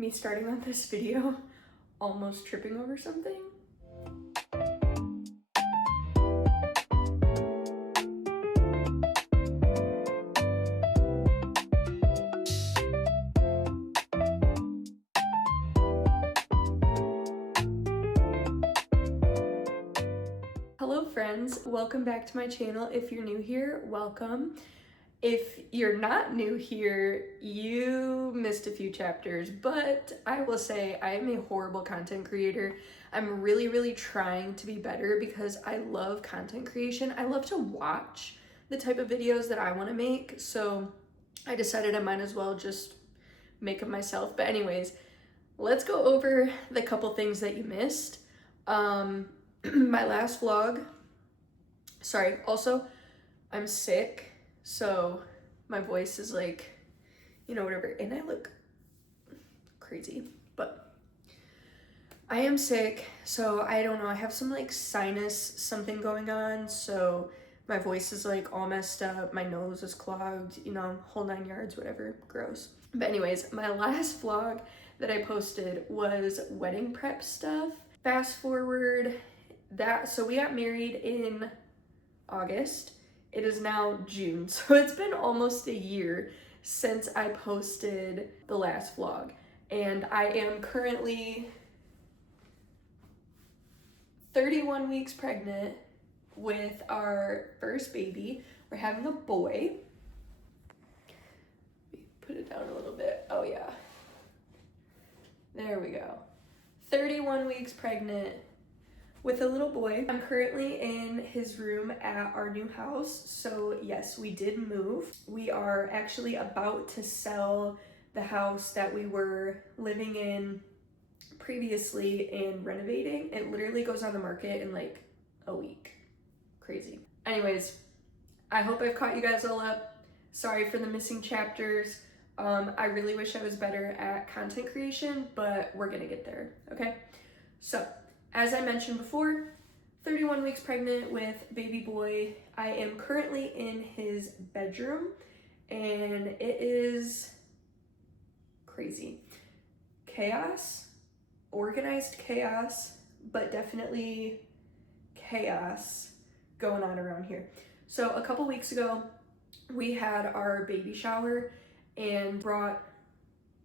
me starting on this video almost tripping over something. Hello friends, welcome back to my channel. If you're new here, welcome. If you're not new here, you missed a few chapters, but I will say I am a horrible content creator. I'm really trying to be better because I love content creation. I love to watch the type of videos that I want to make, so I decided I might as well just make them myself. But anyways, let's go over the couple things that you missed. My last vlog, sorry, also I'm sick. So my voice is like, you know, whatever, and I look crazy, but I am sick, so I don't know, I have some like sinus something going on, so my voice is like all messed up, my nose is clogged, you know, whole 9 yards, whatever, gross. But anyways, my last vlog that I posted was wedding prep stuff. Fast forward that, so we got married in August. It is now June, so it's been almost a year since I posted the last vlog, and I am currently 31 weeks pregnant with our first baby. We're having a boy. Let me put it down a little bit. Oh yeah. There we go. 31 weeks pregnant with a little boy. I'm currently in his room at our new house. So yes, we did move. We are actually about to sell the house that we were living in previously and renovating. It literally goes on the market in like a week. Crazy. Anyways, I hope I've caught you guys all up. Sorry for the missing chapters. I really wish I was better at content creation, but we're gonna get there, okay? So, as I mentioned before, 31 weeks pregnant with baby boy. I am currently in his bedroom and it is crazy. Chaos, organized chaos, but definitely chaos going on around here. So a couple weeks ago, we had our baby shower and brought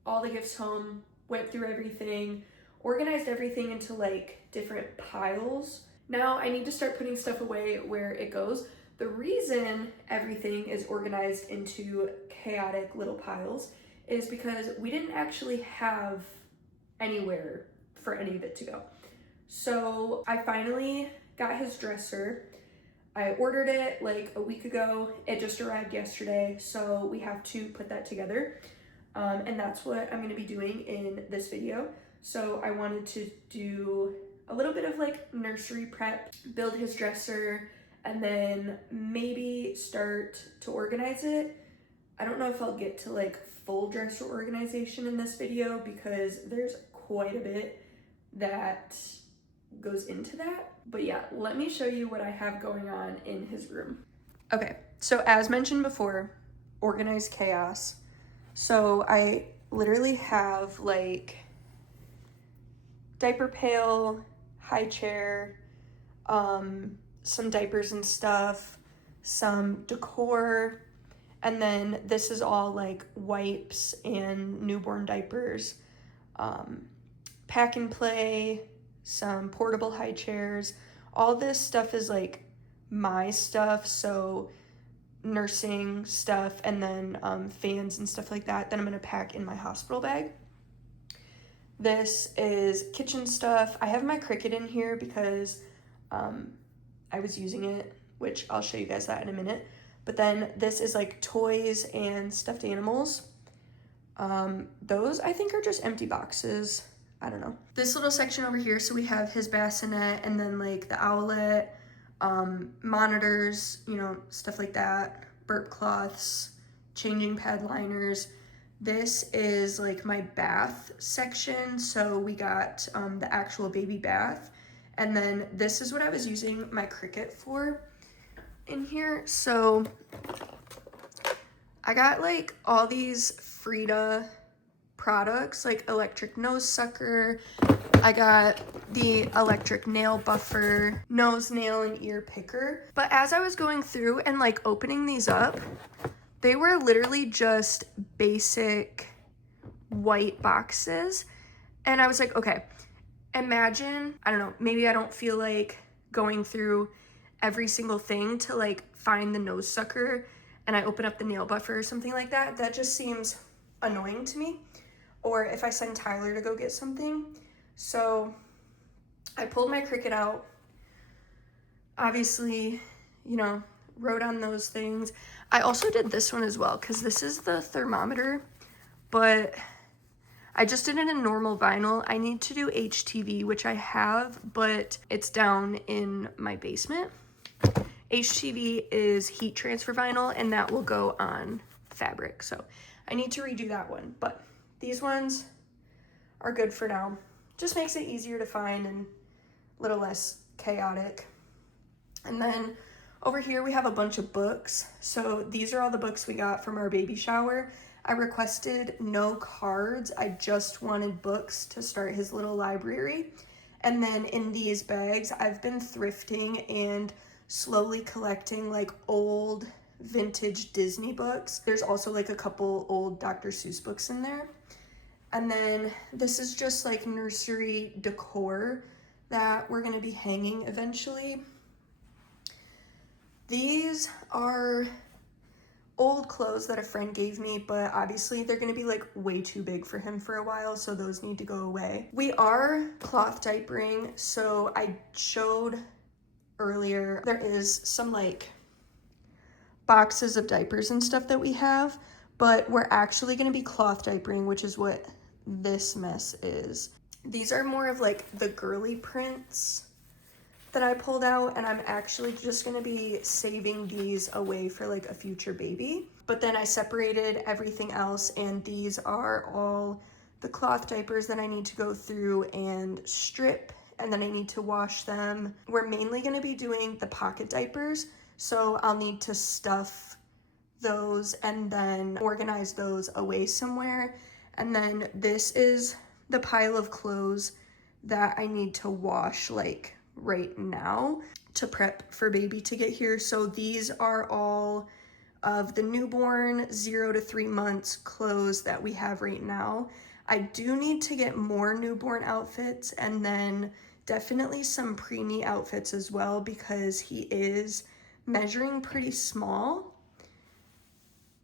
all the gifts home, went through everything, organized everything into like different piles. Now I need to start putting stuff away where it goes. The reason everything is organized into chaotic little piles is because we didn't actually have anywhere for any of it to go. So I finally got his dresser. I ordered it like a week ago. It just arrived yesterday, so we have to put that together. And that's what I'm gonna be doing in this video. So I wanted to do a little bit of like nursery prep, build his dresser, and then maybe start to organize it. I don't know if I'll get to like full dresser organization in this video because there's quite a bit that goes into that. But yeah, let me show you what I have going on in his room. Okay, so as mentioned before, organized chaos. So I literally have like diaper pail, high chair, some diapers and stuff, some decor, and then this is all like wipes and newborn diapers, pack and play, some portable high chairs. All this stuff is like my stuff, so nursing stuff, and then fans and stuff like that I'm gonna pack in my hospital bag. This is kitchen stuff. I have my Cricut in here because I was using it, which I'll show you guys that in a minute. But then this is like toys and stuffed animals. Those I think are just empty boxes. I don't know. This little section over here, so we have his bassinet and then like the owlet, monitors, you know, stuff like that, burp cloths, changing pad liners. This is like my bath section, so we got the actual baby bath, and then this is what I was using my Cricut for in here. So I got like all these Frida products like electric nose sucker. I got the electric nail buffer, nose, nail, and ear picker. But as I was going through and like opening these up, they were literally just basic white boxes. And I was like, okay, imagine, I don't know, maybe I don't feel like going through every single thing to like find the nose sucker and I open up the nail buffer or something like that. That just seems annoying to me. Or if I send Tyler to go get something. So I pulled my Cricut out, obviously, you know, wrote on those things. I also did this one as well because this is the thermometer, but I just did it in normal vinyl. I need to do HTV, which I have, but it's down in my basement. HTV is heat transfer vinyl, and that will go on fabric. So I need to redo that one, but these ones are good for now. Just makes it easier to find and a little less chaotic. And then over here we have a bunch of books. So these are all the books we got from our baby shower. I requested no cards. I just wanted books to start his little library. And then in these bags, I've been thrifting and slowly collecting like old vintage Disney books. There's also like a couple old Dr. Seuss books in there. And then this is just like nursery decor that we're gonna be hanging eventually. These are old clothes that a friend gave me, but obviously they're gonna be like way too big for him for a while, so those need to go away. We are cloth diapering, so I showed earlier, there is some like boxes of diapers and stuff that we have, but we're actually gonna be cloth diapering, which is what this mess is. These are more of like the girly prints that I pulled out, and I'm actually just gonna be saving these away for like a future baby. But then I separated everything else, and these are all the cloth diapers that I need to go through and strip, and then I need to wash them. We're mainly gonna be doing the pocket diapers, so I'll need to stuff those and then organize those away somewhere. And then this is the pile of clothes that I need to wash like right now to prep for baby to get here. So these are all of the newborn 0 to 3 months clothes that we have right now. I do need to get more newborn outfits, and then definitely some preemie outfits as well, because he is measuring pretty small.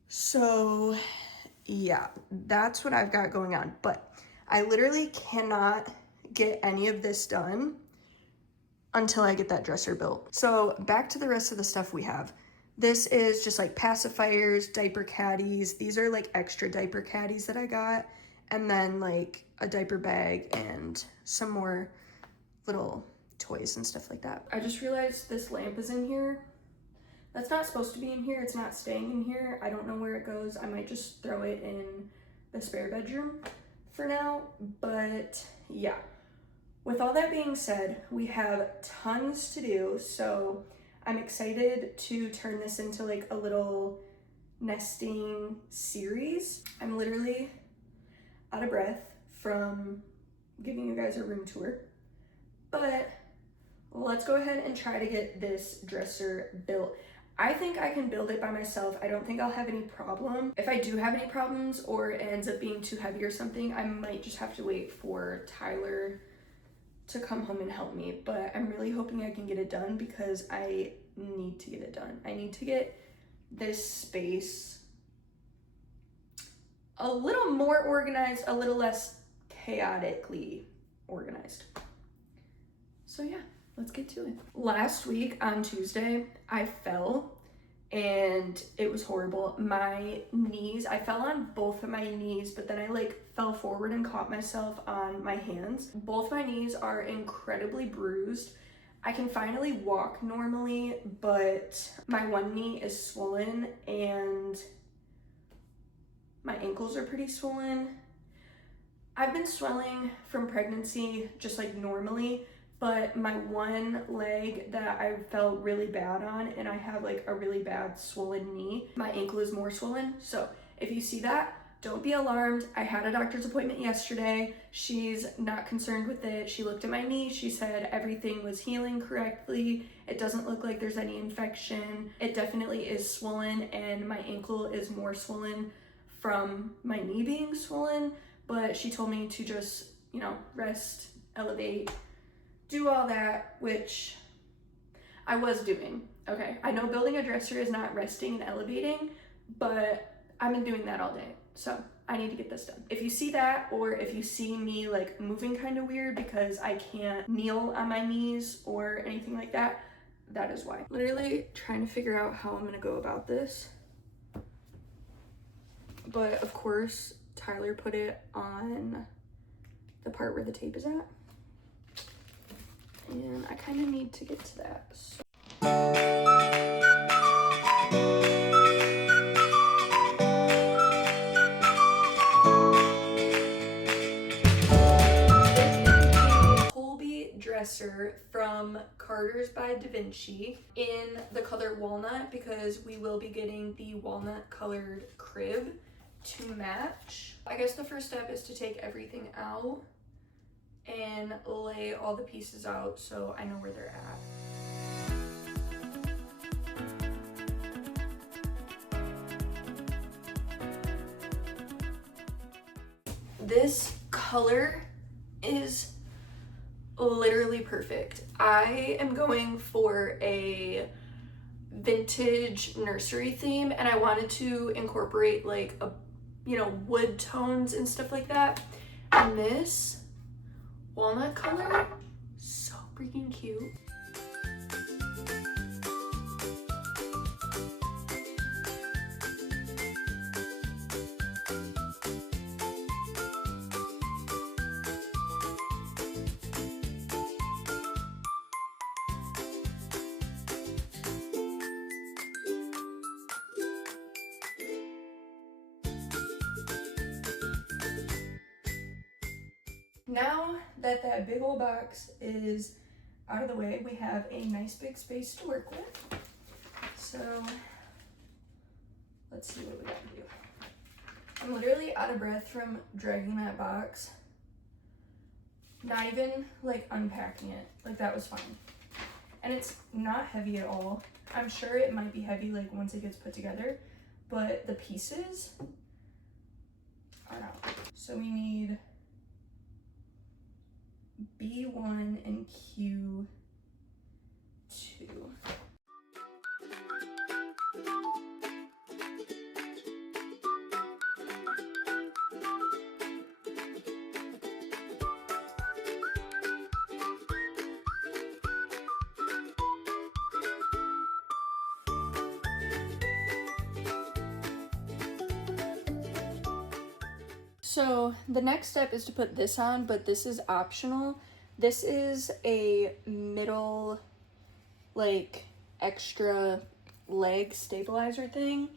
So yeah, that's what I've got going on. But I literally cannot get any of this done until I get that dresser built. So back to the rest of the stuff we have. This is just like pacifiers, diaper caddies. These are like extra diaper caddies that I got. And then like a diaper bag and some more little toys and stuff like that. I just realized this lamp is in here. That's not supposed to be in here. It's not staying in here. I don't know where it goes. I might just throw it in the spare bedroom for now. But yeah. With all that being said, we have tons to do, so I'm excited to turn this into like a little nesting series. I'm literally out of breath from giving you guys a room tour, but let's go ahead and try to get this dresser built. I think I can build it by myself. I don't think I'll have any problem. If I do have any problems or it ends up being too heavy or something, I might just have to wait for Tyler to come home and help me, but I'm really hoping I can get it done because I need to get it done. I need to get this space a little more organized, a little less chaotically organized. So yeah, let's get to it. Last week on Tuesday, I fell and it was horrible. My knees, I fell on both of my knees, but then I like fell forward and caught myself on my hands. Both my knees are incredibly bruised. I can finally walk normally, but my one knee is swollen and my ankles are pretty swollen. I've been swelling from pregnancy just like normally, but my one leg that I felt really bad on, and I have like a really bad swollen knee, my ankle is more swollen. So if you see that, Don't be alarmed. I had a doctor's appointment yesterday. She's not concerned with it. She looked at my knee. She said everything was healing correctly. It doesn't look like there's any infection. It definitely is swollen, and my ankle is more swollen from my knee being swollen. But she told me to just, you know, rest, elevate, do all that, which I was doing. Okay, I know building a dresser is not resting and elevating, but I've been doing that all day. So I need to get this done. If you see that, or if you see me like moving kind of weird because I can't kneel on my knees or anything like that, that is why. Literally trying to figure out how I'm gonna go about this. But of course, Tyler put it on the part where the tape is at. And I kind of need to get to that. So. Dresser from Carter's by Da Vinci in the color walnut, because we will be getting the walnut colored crib to match. I guess the first step is to take everything out and lay all the pieces out so I know where they're at. This color is literally perfect. I am going for a vintage nursery theme, and I wanted to incorporate like a, you know, wood tones and stuff like that. And this walnut color, so freaking cute. Now that that big old box is out of the way, we have a nice big space to work with. So let's see what we gotta do. I'm literally out of breath from dragging that box. Not even like unpacking it. Like, that was fine. And it's not heavy at all. I'm sure it might be heavy like once it gets put together, but the pieces are not. So we need B1 and Q2. So the next step is to put this on, but this is optional. This is a middle, like, extra leg stabilizer thing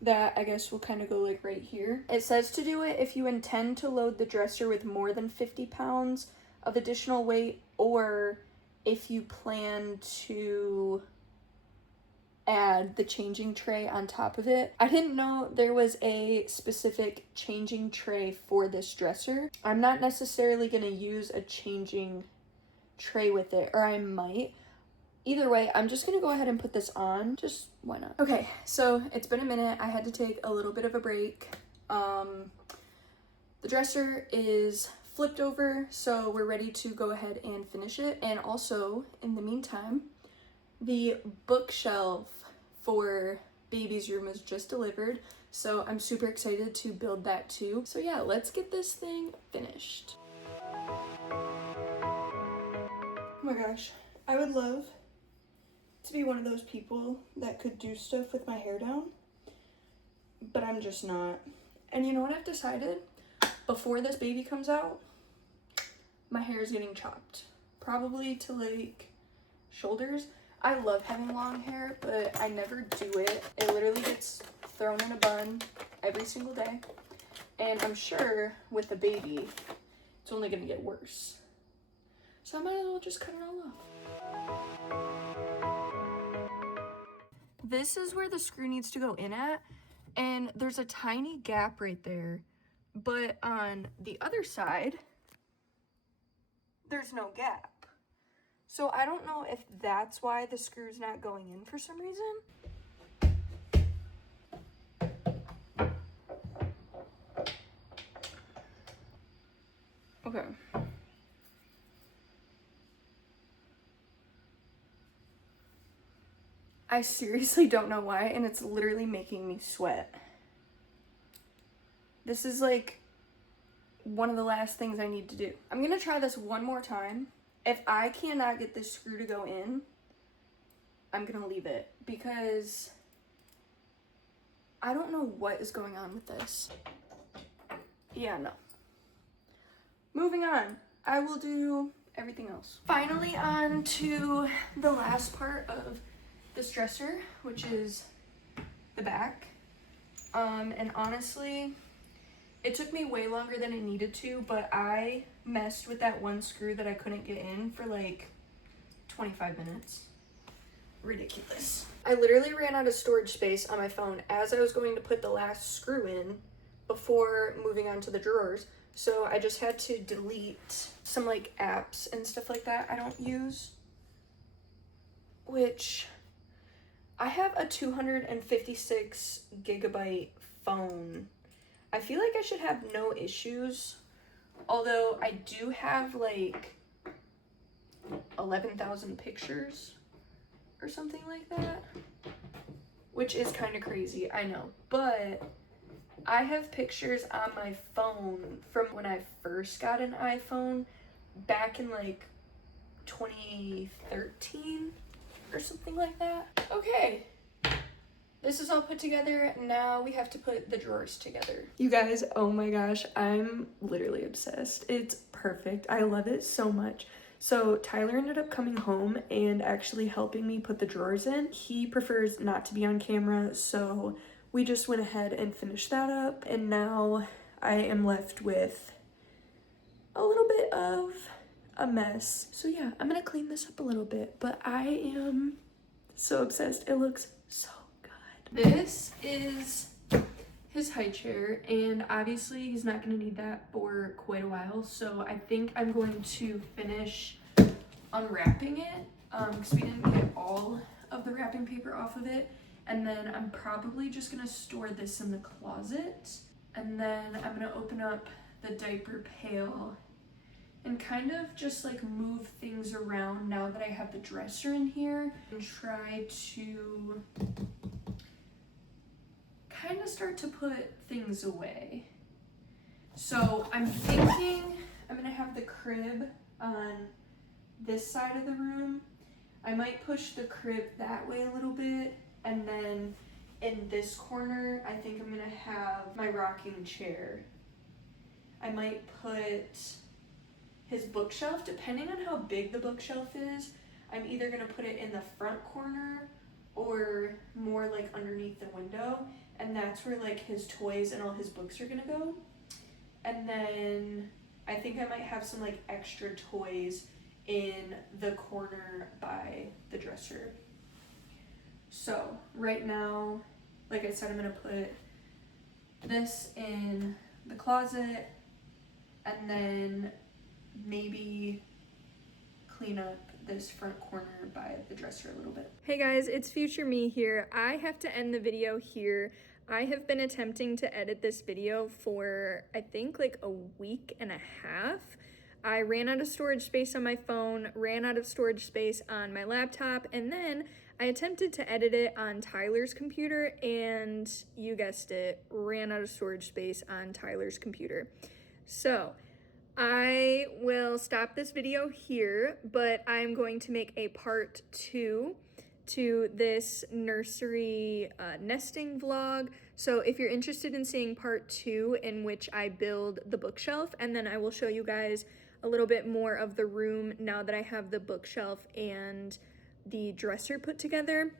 that I guess will kind of go like right here. It says to do it if you intend to load the dresser with more than 50 pounds of additional weight, or if you plan to add the changing tray on top of it. I didn't know there was a specific changing tray for this dresser. I'm not necessarily going to use a changing tray with it, or I might. Either way, I'm just going to go ahead and put this on. Just why not? Okay, so it's been a minute. I had to take a little bit of a break. The dresser is flipped over, so we're ready to go ahead and finish it. And also, in the meantime, the bookshelf for baby's room was just delivered, so I'm super excited to build that too. So yeah, let's get this thing finished. Oh my gosh, I would love to be one of those people that could do stuff with my hair down, but I'm just not. And you know what I've decided? Before this baby comes out, my hair is getting chopped. Probably to like shoulders. I love having long hair, but I never do it. It literally gets thrown in a bun every single day. And I'm sure with a baby, it's only gonna get worse. So I might as well just cut it all off. This is where the screw needs to go in at. and there's a tiny gap right there, but on the other side, there's no gap. So I don't know if that's why the screw's not going in for some reason. Okay. I seriously don't know why, and it's literally making me sweat. This is like one of the last things I need to do. I'm gonna try this one more time. If I cannot get this screw to go in, I'm gonna leave it because I don't know what is going on with this. Yeah, no. Moving on. I will do everything else. Finally on to the last part of this dresser, which is the back. And honestly, it took me way longer than it needed to, but I messed with that one screw that I couldn't get in for like 25 minutes. Ridiculous. I literally ran out of storage space on my phone as I was going to put the last screw in before moving on to the drawers. So I just had to delete some like apps and stuff like that I don't use, which I have a 256 gigabyte phone. I feel like I should have no issues, although I do have like 11,000 pictures or something like that, which is kind of crazy, I know, but I have pictures on my phone from when I first got an iPhone back in like 2013 or something like that. Okay. This is all put together. Now we have to put the drawers together. You guys, oh my gosh, I'm literally obsessed. It's perfect. I love it so much. So Tyler ended up coming home and actually helping me put the drawers in. He prefers not to be on camera, so we just went ahead and finished that up. And now I am left with a little bit of a mess. So yeah, I'm gonna clean this up a little bit, but I am so obsessed. It looks so good. This is his high chair, and obviously he's not going to need that for quite a while, so I think I'm going to finish unwrapping it because we didn't get all of the wrapping paper off of it, and then I'm probably just going to store this in the closet, and then I'm going to open up the diaper pail and kind of just like move things around now that I have the dresser in here and try to kind of start to put things away. So I'm thinking I'm gonna have the crib on this side of the room. I might push the crib that way a little bit, and then in this corner I think I'm gonna have my rocking chair. I might put his bookshelf, depending on how big the bookshelf is. I'm either gonna put it in the front corner or more like underneath the window, and that's where like his toys and all his books are gonna go. And then I think I might have some like extra toys in the corner by the dresser. So right now, like I said, I'm gonna put this in the closet and then maybe clean up this front corner by the dresser a little bit. Hey guys, it's future me here. I have to end the video here. I have been attempting to edit this video for I think like a week and a half. I ran out of storage space on my phone, ran out of storage space on my laptop, and then I attempted to edit it on Tyler's computer, and you guessed it, ran out of storage space on Tyler's computer. So I will stop this video here, but I'm going to make a part 2 to this nursery nesting vlog. So if you're interested in seeing part 2 in which I build the bookshelf, and then I will show you guys a little bit more of the room now that I have the bookshelf and the dresser put together,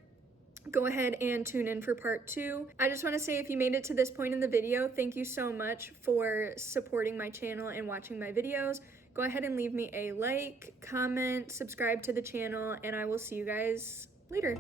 go ahead and tune in for part 2. I just want to say, if you made it to this point in the video, thank you so much for supporting my channel and watching my videos. Go ahead and leave me a like, comment, subscribe to the channel, and I will see you guys later.